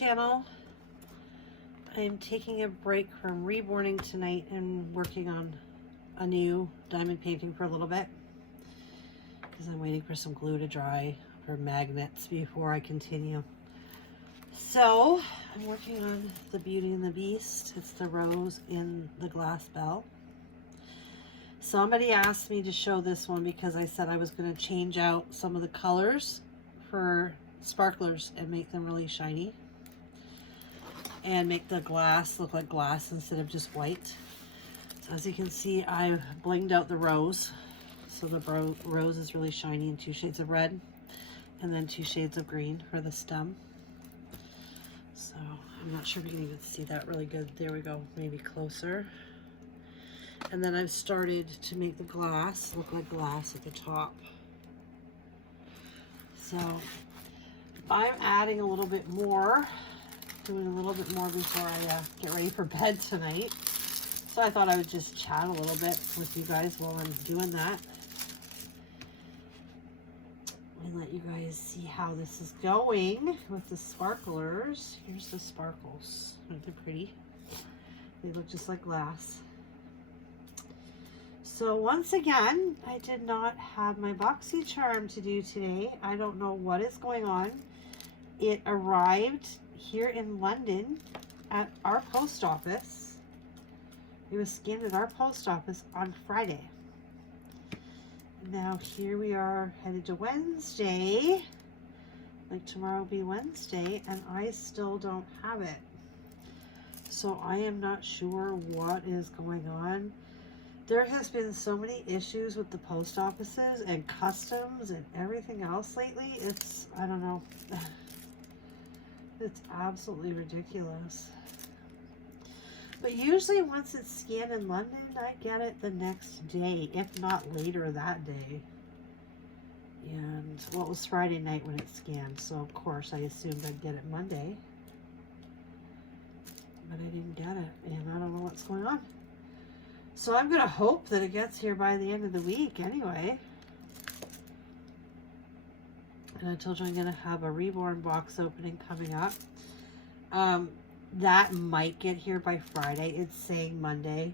channel. I'm taking a break from reborning tonight and working on a new diamond painting for a little bit because I'm waiting for some glue to dry for magnets before I continue. So I'm working on the Beauty and the Beast. It's the rose in the glass bell. Somebody asked me to show this one because I said I was going to change out some of the colors for sparklers and make them really shiny and make the glass look like glass instead of just white. So as you can see, I blinged out the rose. So the rose is really shiny in 2 shades of red and then 2 shades of green for the stem. So I'm not sure if you can even see that really good. There we go, maybe closer. And then I've started to make the glass look like glass at the top. So I'm adding a little bit more, doing a little bit more before I get ready for bed tonight. So I thought I would just chat a little bit with you guys while I'm doing that. And let you guys see how this is going with the sparklers. Here's the sparkles. Aren't they pretty? They look just like glass. So once again, I did not have my boxy charm to do today. I don't know what is going on. It arrived here in London at our post office. It was scanned at our post office on Friday. Now here we are headed to Wednesday. Like tomorrow will be Wednesday and I still don't have it. So I am not sure what is going on. There has been so many issues with the post offices and customs and everything else lately. It's, I don't know. It's absolutely ridiculous. But usually once it's scanned in London, I get it the next day, if not later that day. And, well, it was Friday night when it scanned, so of course I assumed I'd get it Monday. But I didn't get it, and I don't know what's going on. So I'm going to hope that it gets here by the end of the week anyway. And I told you I'm going to have a reborn box opening coming up. That might get here by Friday. It's saying Monday.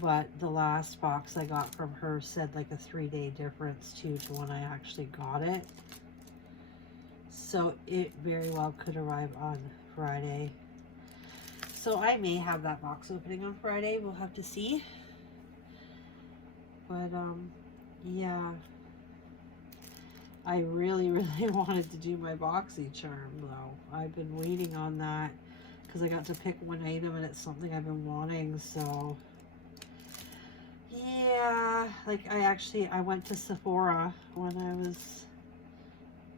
But the last box I got from her said like a 3-day difference too to when I actually got it. So it very well could arrive on Friday. So I may have that box opening on Friday. We'll have to see. But, yeah. I really, really wanted to do my boxy charm, though. I've been waiting on that because I got to pick one item and it's something I've been wanting, so. Yeah, like I went to Sephora when I was,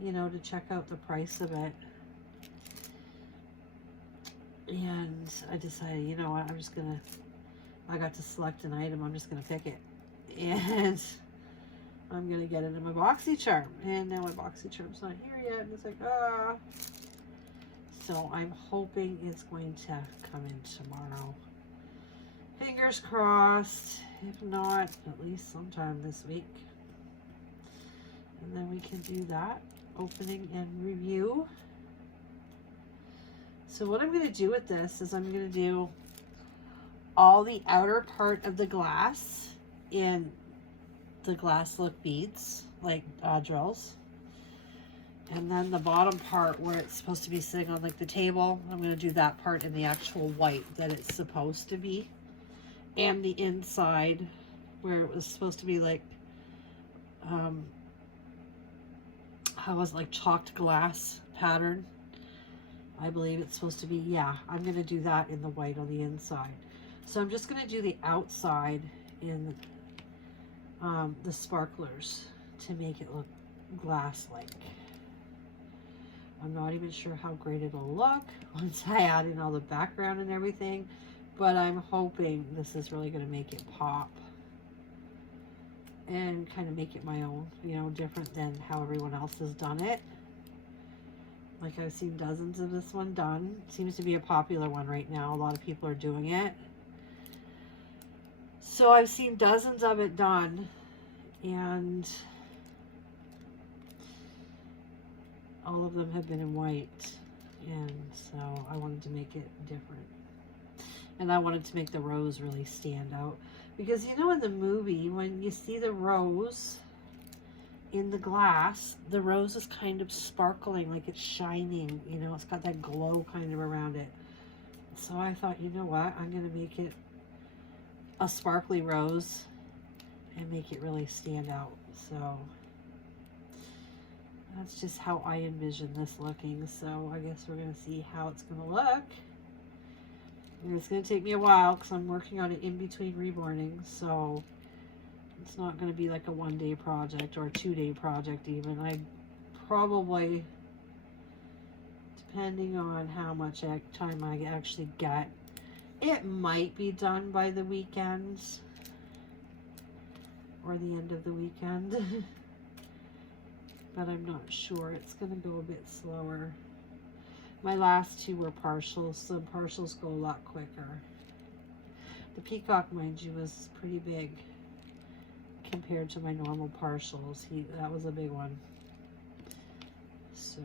you know, to check out the price of it. And I decided, you know what, I got to select an item, I'm just going to pick it. And I'm going to get it in my boxy charm. And now my boxy charm's not here yet. And it's like, ah. So I'm hoping it's going to come in tomorrow. Fingers crossed. If not, at least sometime this week. And then we can do that opening and review. So what I'm going to do with this is I'm going to do all the outer part of the glass in the glass look beads, like drills. And then the bottom part where it's supposed to be sitting on like the table, I'm going to do that part in the actual white that it's supposed to be. And the inside where it was supposed to be like, how was like chalked glass pattern. I believe it's supposed to be, yeah, I'm going to do that in the white on the inside. So I'm just going to do the outside in the sparklers to make it look glass-like. I'm not even sure how great it'll look once I add in all the background and everything, but I'm hoping this is really going to make it pop and kind of make it my own, you know, different than how everyone else has done it. Like I've seen dozens of this one done. It seems to be a popular one right now. A lot of people are doing it. So I've seen dozens of it done, and all of them have been in white. And so I wanted to make it different. And I wanted to make the rose really stand out. Because you know in the movie, when you see the rose in the glass, the rose is kind of sparkling, like it's shining. You know, it's got that glow kind of around it. So I thought, you know what? I'm going to make it a sparkly rose and make it really stand out. So that's just how I envision this looking. So I guess we're going to see how it's going to look. And it's going to take me a while because I'm working on it in between reborning. So it's not going to be like a one-day project or a two-day project even. I probably, depending on how much time I actually get, it might be done by the weekends or the end of the weekend. But I'm not sure. It's going to go a bit slower. My last two were partials, so partials go a lot quicker. The peacock, mind you, was pretty big compared to my normal partials. That was a big one. So,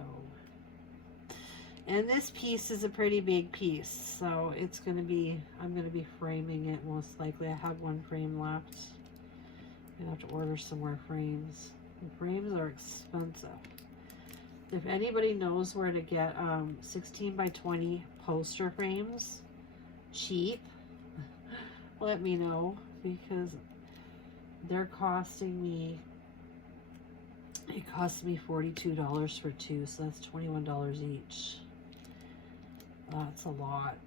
and this piece is a pretty big piece, so it's going to be, I'm going to be framing it most likely. I have one frame left. I'm going to have to order some more frames. The frames are expensive. If anybody knows where to get 16 by 20 poster frames cheap, let me know, because they're costing me, it cost me $42 for two, so that's $21 each. That's a lot.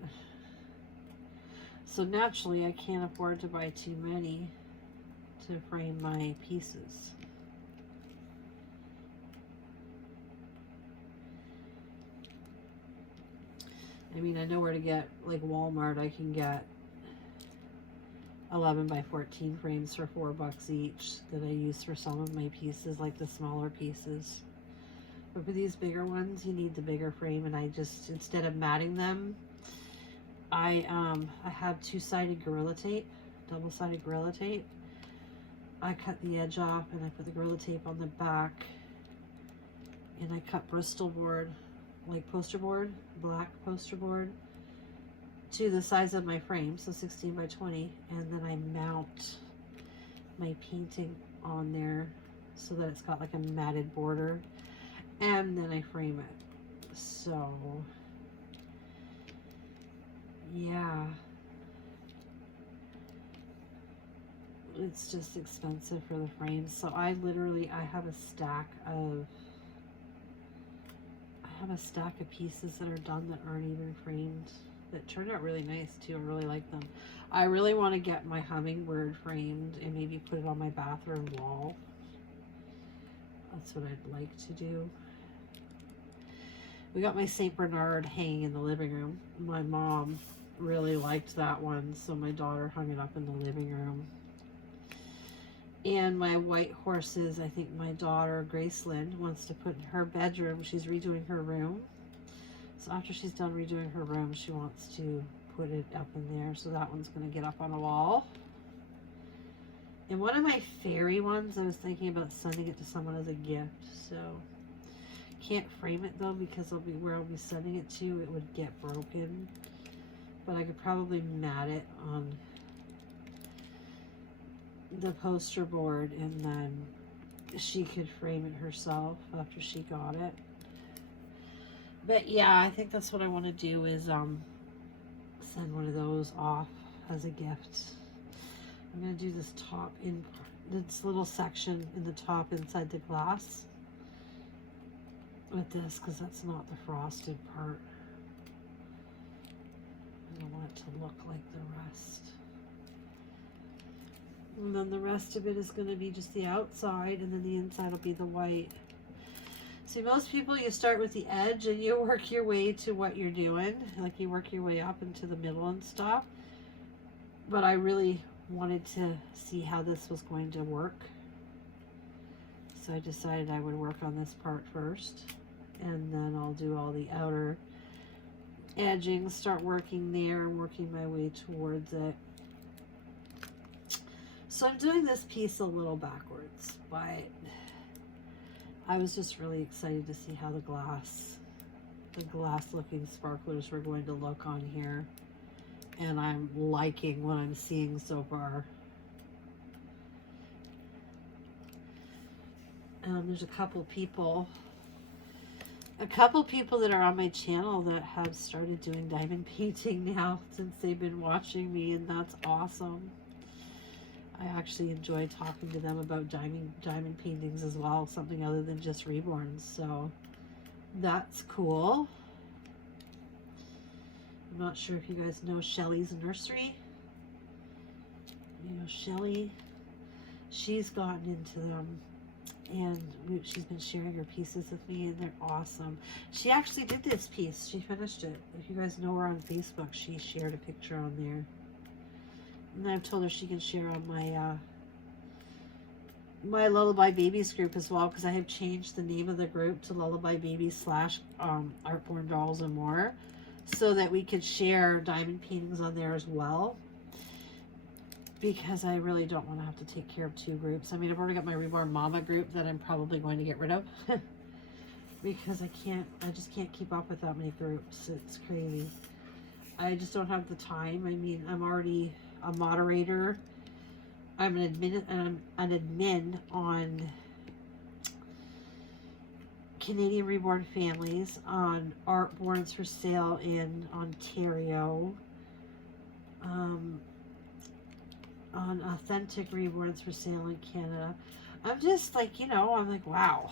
So naturally I can't afford to buy too many to frame my pieces. I mean, I know where to get, like Walmart, I can get 11 by 14 frames for $4 each that I use for some of my pieces, like the smaller pieces. But for these bigger ones, you need the bigger frame, and I just, instead of matting them, I have two-sided Gorilla Tape, double-sided Gorilla Tape. I cut the edge off, and I put the Gorilla Tape on the back, and I cut Bristol board, like poster board, black poster board, to the size of my frame, so 16 by 20, and then I mount my painting on there so that it's got like a matted border, and then I frame it. So yeah, it's just expensive for the frames. So I have a stack of pieces that are done that aren't even framed, that turned out really nice too. I really like them. I really want to get my hummingbird framed and maybe put it on my bathroom wall. That's what I'd like to do. We got my St. Bernard hanging in the living room. My mom really liked that one, so my daughter hung it up in the living room. And my white horses, I think my daughter, Graceland, wants to put in her bedroom. She's redoing her room. So after she's done redoing her room, she wants to put it up in there. So that one's going to get up on a wall. And one of my fairy ones, I was thinking about sending it to someone as a gift. So can't frame it though, because where I'll be sending it to, it would get broken. But I could probably mat it on the poster board, and then she could frame it herself after she got it. But yeah, I think that's what I want to do, is send one of those off as a gift. I'm going to do this top, in this little section in the top inside the glass with this, because that's not the frosted part. I don't want it to look like the rest. And then the rest of it is going to be just the outside, and then the inside will be the white. See, most people, you start with the edge and you work your way to what you're doing. Like you work your way up into the middle and stuff. But I really wanted to see how this was going to work. So I decided I would work on this part first. And then I'll do all the outer edging, start working there, working my way towards it. So I'm doing this piece a little backwards, but I was just really excited to see how the glass the glass looking sparklers we're going to look on here. And I'm liking what I'm seeing so far. There's a couple people that are on my channel that have started doing diamond painting now since they've been watching me, and that's awesome. I actually enjoy talking to them about diamond paintings as well, something other than just reborns, so that's cool. I'm not sure if you guys know Shelly's Nursery. You know Shelly, she's gotten into them, and she's been sharing her pieces with me, and they're awesome. She actually did this piece. She finished it. If you guys know her on Facebook, she shared a picture on there. And I've told her she can share on my my Lullaby Babies group as well, because I have changed the name of the group to Lullaby Babies / Artborn Dolls and More, so that we could share diamond paintings on there as well. Because I really don't want to have to take care of two groups. I mean, I've already got my Reborn Mama group that I'm probably going to get rid of. Because I just can't keep up with that many groups. It's crazy. I just don't have the time. I mean, I'm already a moderator. I'm an admin on Canadian Reborn Families, on Artborns for Sale in Ontario, on Authentic Reborns for Sale in Canada. I'm just like, you know, I'm like, wow.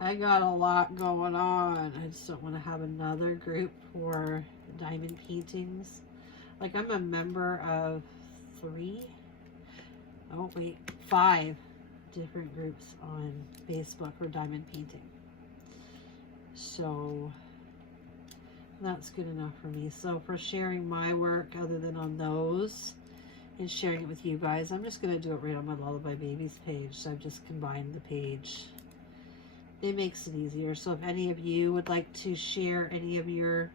I got a lot going on. I just don't want to have another group for diamond paintings. Like, I'm a member of 5 different groups on Facebook for diamond painting. So that's good enough for me. So for sharing my work, other than on those, and sharing it with you guys, I'm just going to do it right on my Lullaby Babies page. So I've just combined the page. It makes it easier. So if any of you would like to share any of your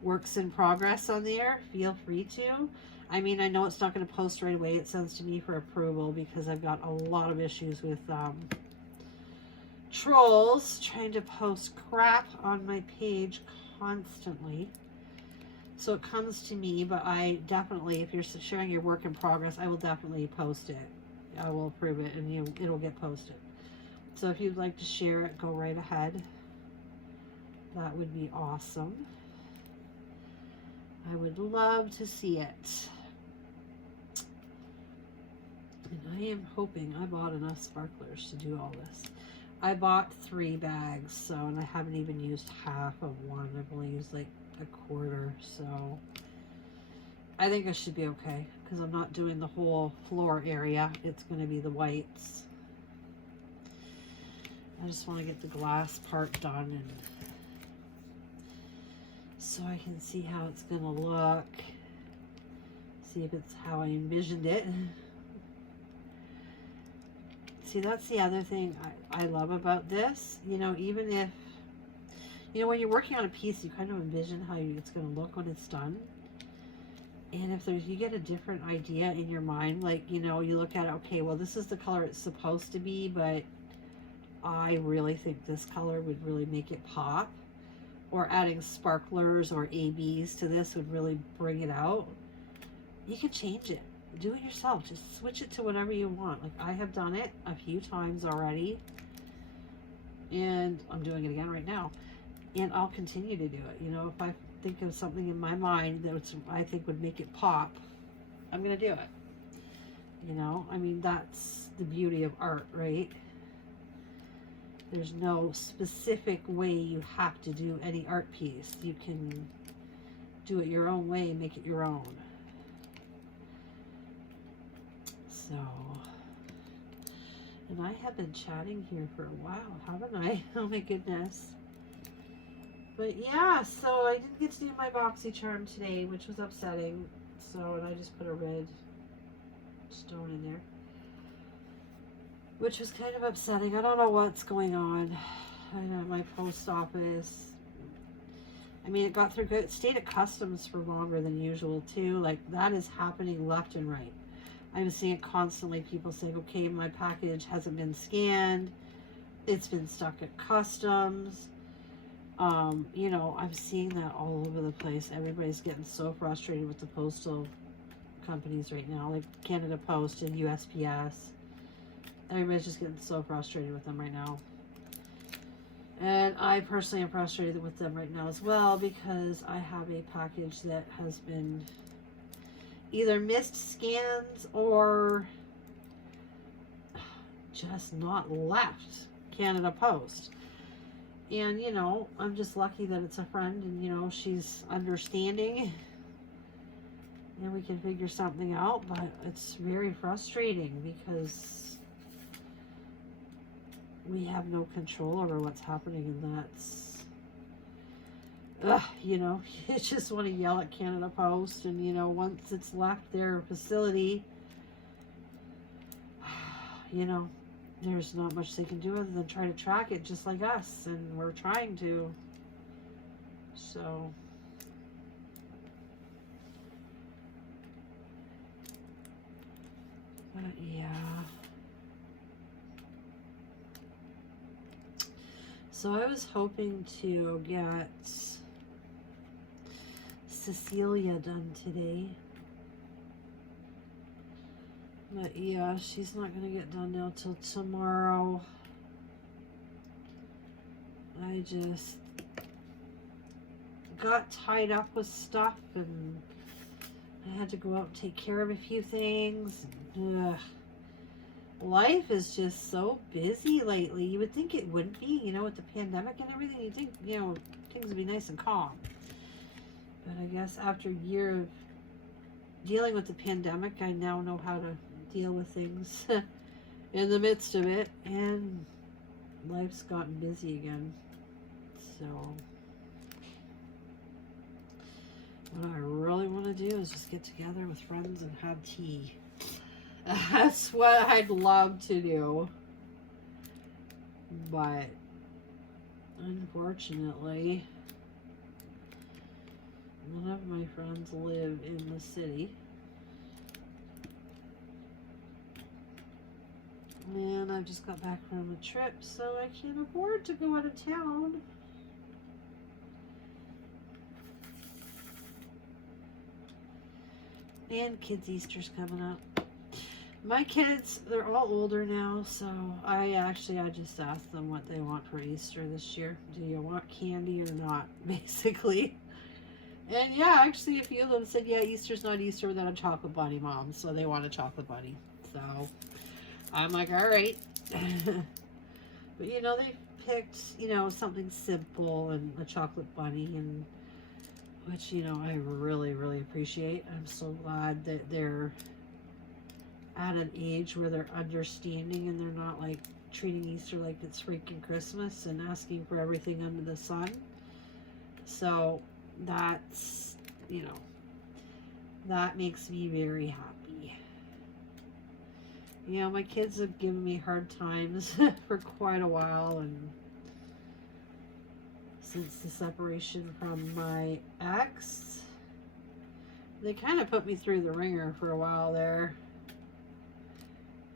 works in progress on there, feel free to. I mean, I know it's not going to post right away. It sends to me for approval because I've got a lot of issues with trolls trying to post crap on my page constantly. So it comes to me, but I definitely, if you're sharing your work in progress, I will definitely post it. I will approve it, and it'll get posted. So if you'd like to share it, go right ahead. That would be awesome. I would love to see it. And I am hoping I bought enough sparklers to do all this. I bought 3 bags, so, and I haven't even used half of one. I've only used like a quarter, so I think I should be okay, because I'm not doing the whole floor area. It's going to be the whites. I just want to get the glass part done, and so I can see how it's going to look. See if it's how I envisioned it. See, that's the other thing I love about this. You know, even if, you know, when you're working on a piece, you kind of envision how it's going to look when it's done. And if you get a different idea in your mind, like, you know, you look at it, okay, well, this is the color it's supposed to be, but I really think this color would really make it pop. Or adding sparklers or ABs to this would really bring it out. You can change it. Do it yourself. Just switch it to whatever you want. Like, I have done it a few times already. And I'm doing it again right now. And I'll continue to do it. You know, if I think of something in my mind that I think would make it pop, I'm going to do it. You know, I mean, that's the beauty of art, right? There's no specific way you have to do any art piece. You can do it your own way, make it your own. So, and I have been chatting here for a while, haven't I? Oh my goodness. But yeah, so I didn't get to do my boxy charm today, which was upsetting. So, and I just put a red stone in there, which was kind of upsetting. I don't know what's going on. I know my post office. I mean, it got through good. It stayed at customs for longer than usual too. Like, that is happening left and right. I'm seeing it constantly. People saying, okay, my package hasn't been scanned. It's been stuck at customs. You know, I'm seeing that all over the place. Everybody's getting so frustrated with the postal companies right now, like Canada Post and USPS. Everybody's just getting so frustrated with them right now. And I personally am frustrated with them right now as well, because I have a package that has been either missed scans or just not left Canada Post. And, you know, I'm just lucky that it's a friend and, you know, she's understanding and we can figure something out. But it's very frustrating because we have no control over what's happening, and that's, you know, you just want to yell at Canada Post. And, you know, once it's left their facility, you know, there's not much they can do other than try to track it just like us, and we're trying to. So but yeah, so I was hoping to get Cecilia done today, but yeah, she's not gonna get done now till tomorrow. I just got tied up with stuff and I had to go out and take care of a few things. Ugh. Life is just so busy lately. You would think it wouldn't be, you know, with the pandemic and everything. You'd think, you know, things would be nice and calm. But I guess after a year of dealing with the pandemic, I now know how to deal with things in the midst of it, and life's gotten busy again. So what I really want to do is just get together with friends and have tea. That's what I'd love to do. But unfortunately, none of my friends live in the city. And I've just got back from a trip, so I can't afford to go out of town. And kids' Easter's coming up. My kids, they're all older now, so I just asked them what they want for Easter this year. Do you want candy or not, basically? And yeah, actually a few of them said, yeah, Easter's not Easter without a chocolate bunny, Mom. So they want a chocolate bunny. So I'm like, all right. But, you know, they picked, you know, something simple and a chocolate bunny, and which, you know, I really, really appreciate. I'm so glad that they're at an age where they're understanding and they're not like treating Easter like it's freaking Christmas and asking for everything under the sun. So that's, you know, that makes me very happy. You know, my kids have given me hard times for quite a while, and since the separation from my ex, they kind of put me through the ringer for a while there.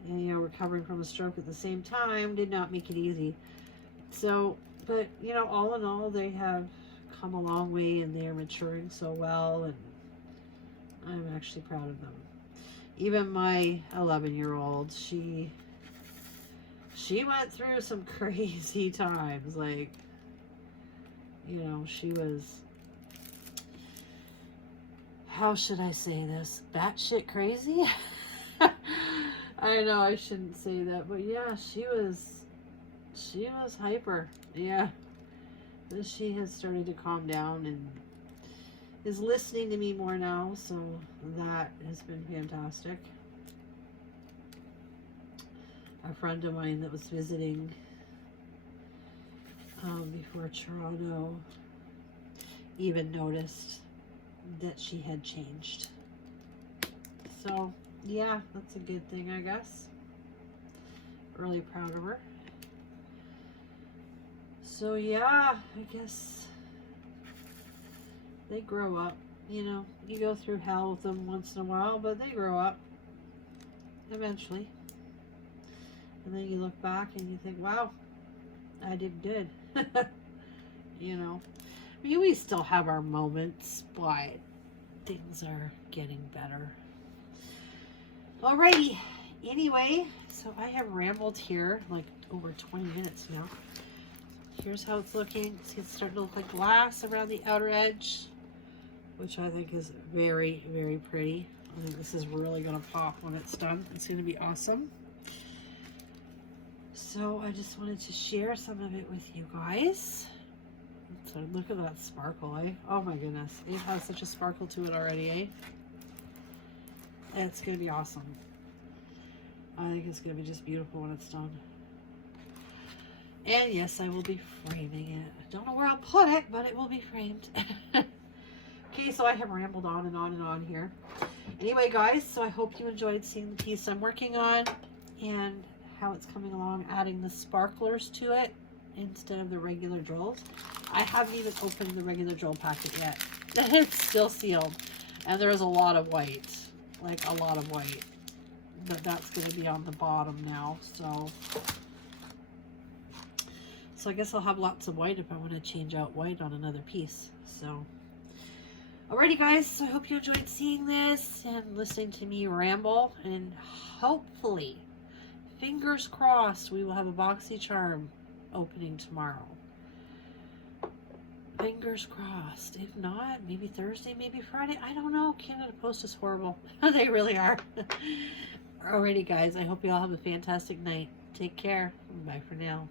And, you know, recovering from a stroke at the same time did not make it easy. So, but, you know, all in all, they have come a long way, and they are maturing so well, and I'm actually proud of them. Even my 11-year-old, she went through some crazy times. Like, you know, she was, how should I say this? Batshit crazy? I know I shouldn't say that, but yeah, she was hyper. Yeah. But she has started to calm down and is listening to me more now, so that has been fantastic. A friend of mine that was visiting before Toronto even noticed that she had changed. So yeah, that's a good thing, I guess. Really proud of her. So yeah, I guess they grow up. You know, you go through hell with them once in a while, but they grow up eventually. And then you look back and you think, wow, I did good. you know. I mean, we still have our moments, but things are getting better. Alrighty. Anyway, so I have rambled here like over 20 minutes now. Here's how it's looking. See, it's starting to look like glass around the outer edge, which I think is very, very pretty. I think this is really going to pop when it's done. It's going to be awesome. So I just wanted to share some of it with you guys. So look at that sparkle, eh? Oh my goodness. It has such a sparkle to it already, eh? It's going to be awesome. I think it's going to be just beautiful when it's done. And yes, I will be framing it. I don't know where I'll put it, but it will be framed. Okay, so I have rambled on and on and on here. Anyway, guys, so I hope you enjoyed seeing the piece I'm working on and how it's coming along, adding the sparklers to it instead of the regular drills. I haven't even opened the regular drill packet yet. It's still sealed. And there is a lot of white, like a lot of white. But that's going to be on the bottom now, so I guess I'll have lots of white if I want to change out white on another piece. So alrighty, guys, so I hope you enjoyed seeing this and listening to me ramble, and hopefully, fingers crossed, we will have a BoxyCharm opening tomorrow. Fingers crossed. If not, maybe Thursday, maybe Friday. I don't know. Canada Post is horrible. They really are. Alrighty, guys, I hope you all have a fantastic night. Take care. Bye for now.